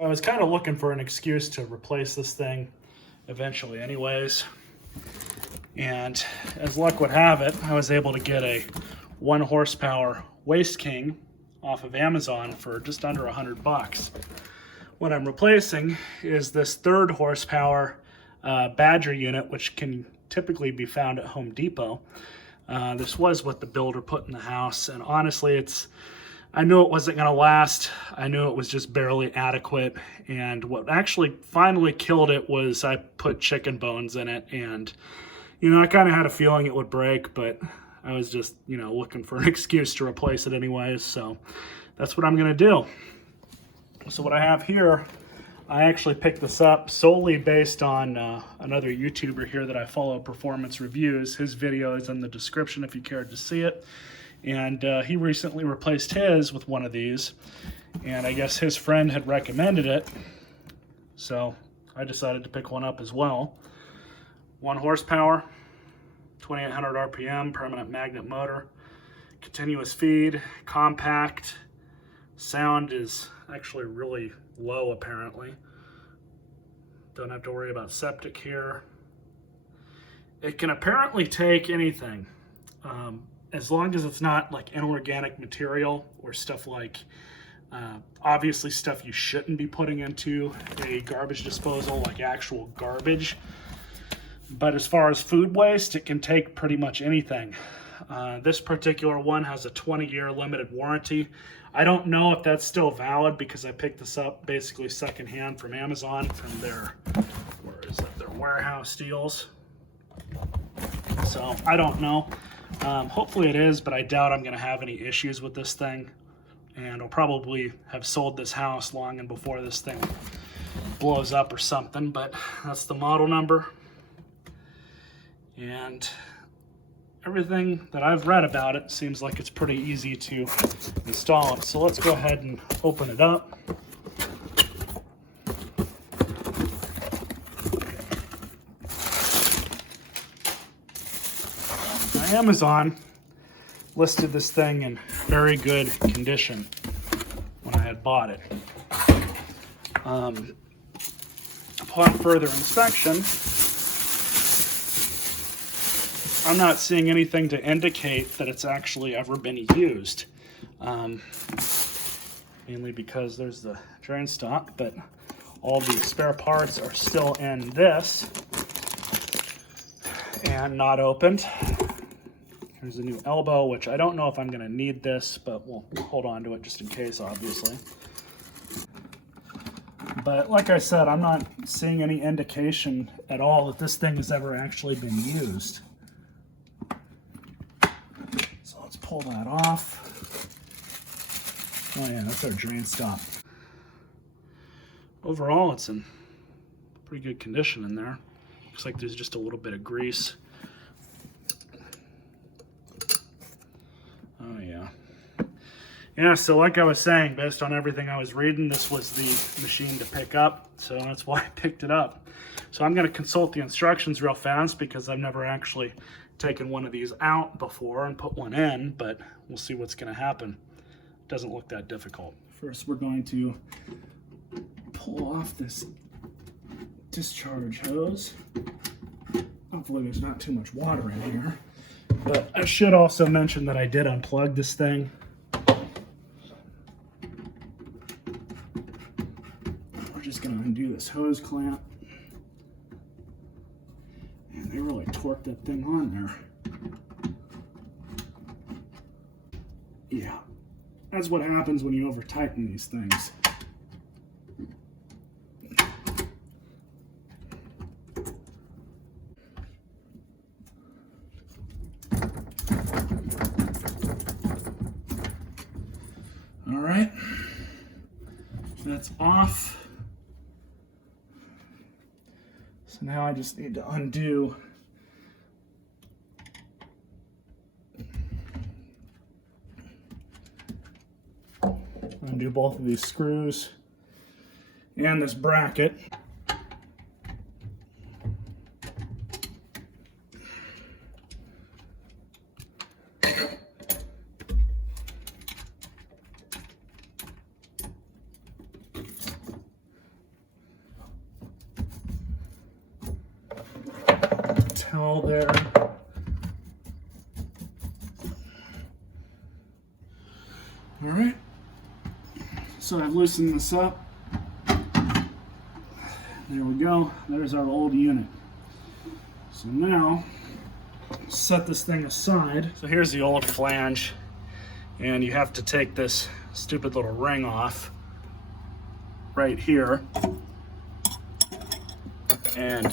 I was kind of looking for an excuse to replace this thing eventually anyways. And as luck would have it, I was able to get a 1 horsepower WasteKing off of Amazon for just under $100. What I'm replacing is this 3rd horsepower Badger unit, which can typically be found at Home Depot. This was what the builder put in the house, and honestly, I knew it wasn't going to last. I knew it was just barely adequate, and what actually finally killed it was I put chicken bones in it, and I kind of had a feeling it would break, but I was just, looking for an excuse to replace it anyways, so that's what I'm going to do. So what I have here, I actually picked this up solely based on another YouTuber here that I follow, Performance Reviews. His video is in the description if you cared to see it. And he recently replaced his with one of these, and I guess his friend had recommended it, so I decided to pick one up as well. 1 horsepower, 2800 RPM, permanent magnet motor, continuous feed, compact. Sound is actually really low apparently. Don't have to worry about septic here. It can apparently take anything. As long as it's not like inorganic material or stuff like, obviously stuff you shouldn't be putting into a garbage disposal, like actual garbage. But as far as food waste, it can take pretty much anything. This particular one has a 20-year limited warranty. I don't know if that's still valid because I picked this up basically secondhand from Amazon from their, their warehouse deals. So I don't know. Hopefully it is, but I doubt I'm going to have any issues with this thing. And I'll probably have sold this house long and before this thing blows up or something, but that's the model number. And everything that I've read about it seems like it's pretty easy to install it. So let's go ahead and open it up. Amazon listed this thing in very good condition when I had bought it. Upon further inspection, I'm not seeing anything to indicate that it's actually ever been used. Mainly because there's the drain stop, but all the spare parts are still in this and not opened. There's a new elbow, which I don't know if I'm going to need this, but we'll hold on to it just in case, obviously. But like I said, I'm not seeing any indication at all that this thing has ever actually been used. So let's pull that off. Oh yeah, that's our drain stop. Overall, it's in pretty good condition in there. Looks like there's just a little bit of grease. Oh yeah. Yeah, so like I was saying, based on everything I was reading, this was the machine to pick up, so that's why I picked it up. So I'm going to consult the instructions real fast because I've never actually taken one of these out before and put one in, but we'll see what's going to happen. Doesn't look that difficult. First, we're going to pull off this discharge hose. Hopefully there's not too much water in here. But I should also mention that I did unplug this thing. We're just going to undo this hose clamp. And they really torqued that thing on there. Yeah, that's what happens when you over-tighten these things. All right, that's off. So now I just need to undo both of these screws and this bracket. all there. All right, so I've loosened this up. There we go, there's our old unit. So now, set this thing aside. So here's the old flange, and you have to take this stupid little ring off right here. And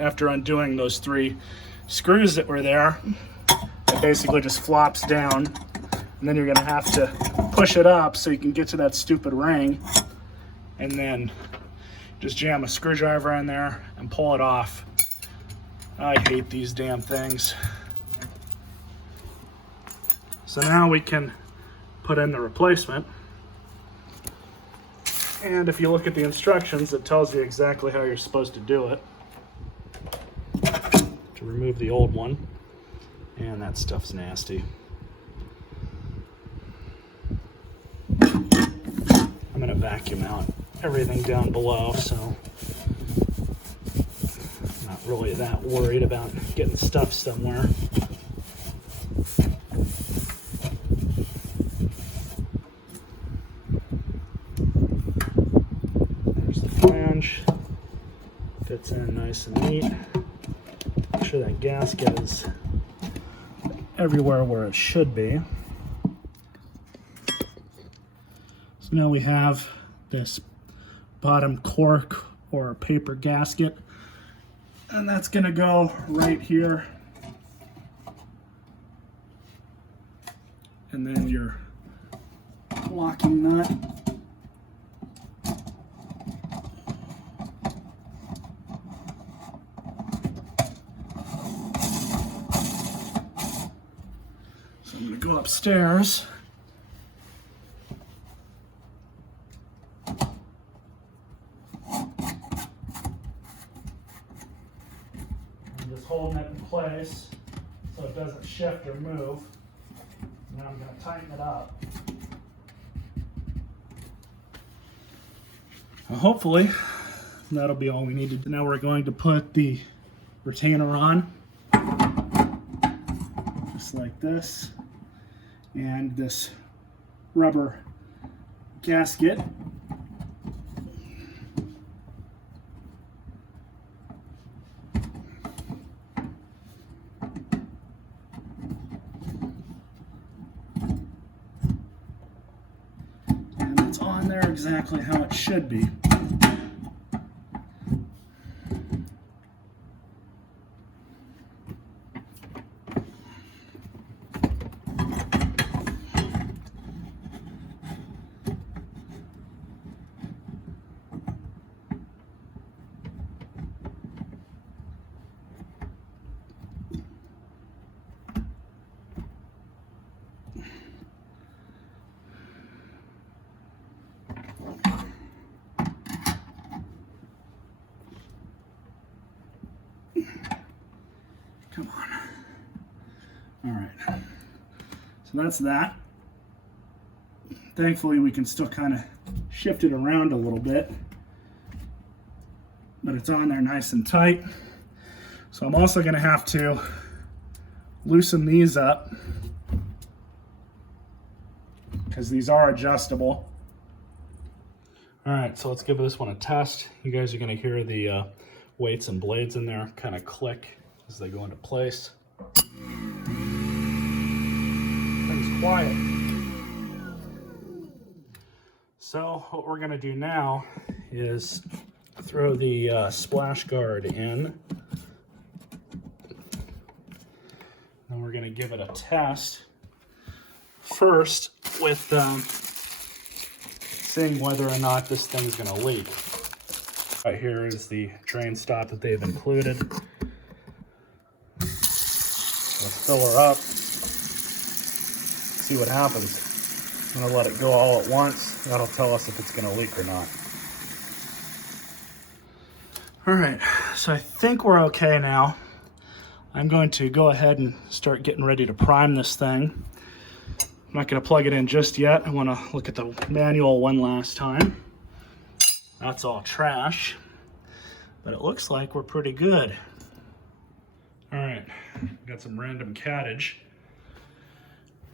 after undoing those 3 screws that were there, it basically just flops down, and then you're gonna have to push it up so you can get to that stupid ring, and then just jam a screwdriver in there and pull it off. I hate these damn things. So now we can put in the replacement. And if you look at the instructions, it tells you exactly how you're supposed to do it. To remove the old one. And that stuff's nasty. I'm gonna vacuum out everything down below, so I'm not really that worried about getting stuff somewhere. Fits in nice and neat. Make sure that gasket is everywhere where it should be. So now we have this bottom cork or paper gasket, and that's going to go right here. And then your locking nut. I'm going to go upstairs. I'm just holding it in place so it doesn't shift or move. Now I'm going to tighten it up. Well, hopefully that'll be all we need to do. Now we're going to put the retainer on, just like this. And this rubber gasket. And it's on there exactly how it should be. Come on. All right. So that's that. Thankfully, we can still kind of shift it around a little bit, but it's on there nice and tight. So I'm also going to have to loosen these up because these are adjustable. All right, so let's give this one a test. You guys are going to hear the weights and blades in there kind of click as they go into place. Things quiet. So what we're going to do now is throw the splash guard in. And we're going to give it a test first with seeing whether or not this thing's going to leak. Right here is the drain stop that they've included. Let's fill her up, see what happens. I'm going to let it go all at once. That'll tell us if it's going to leak or not. All right, so I think we're okay now. I'm going to go ahead and start getting ready to prime this thing. I'm not going to plug it in just yet. I want to look at the manual one last time. That's all trash, but it looks like we're pretty good. All right, got some random cattage.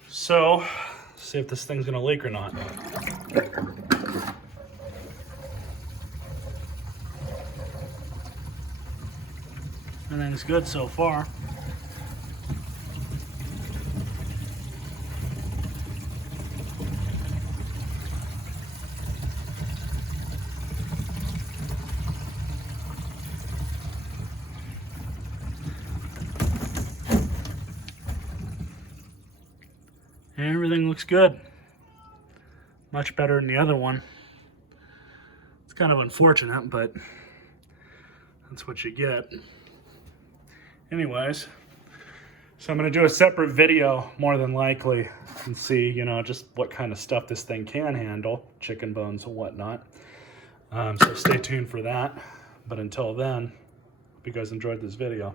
So, see if this thing's gonna leak or not. Everything's good so far. And everything looks good. Much better than the other one. It's kind of unfortunate, but that's what you get. Anyways, so I'm gonna do a separate video more than likely and see, you know, just what kind of stuff this thing can handle, chicken bones and whatnot. So stay tuned for that. But until then, hope you guys enjoyed this video.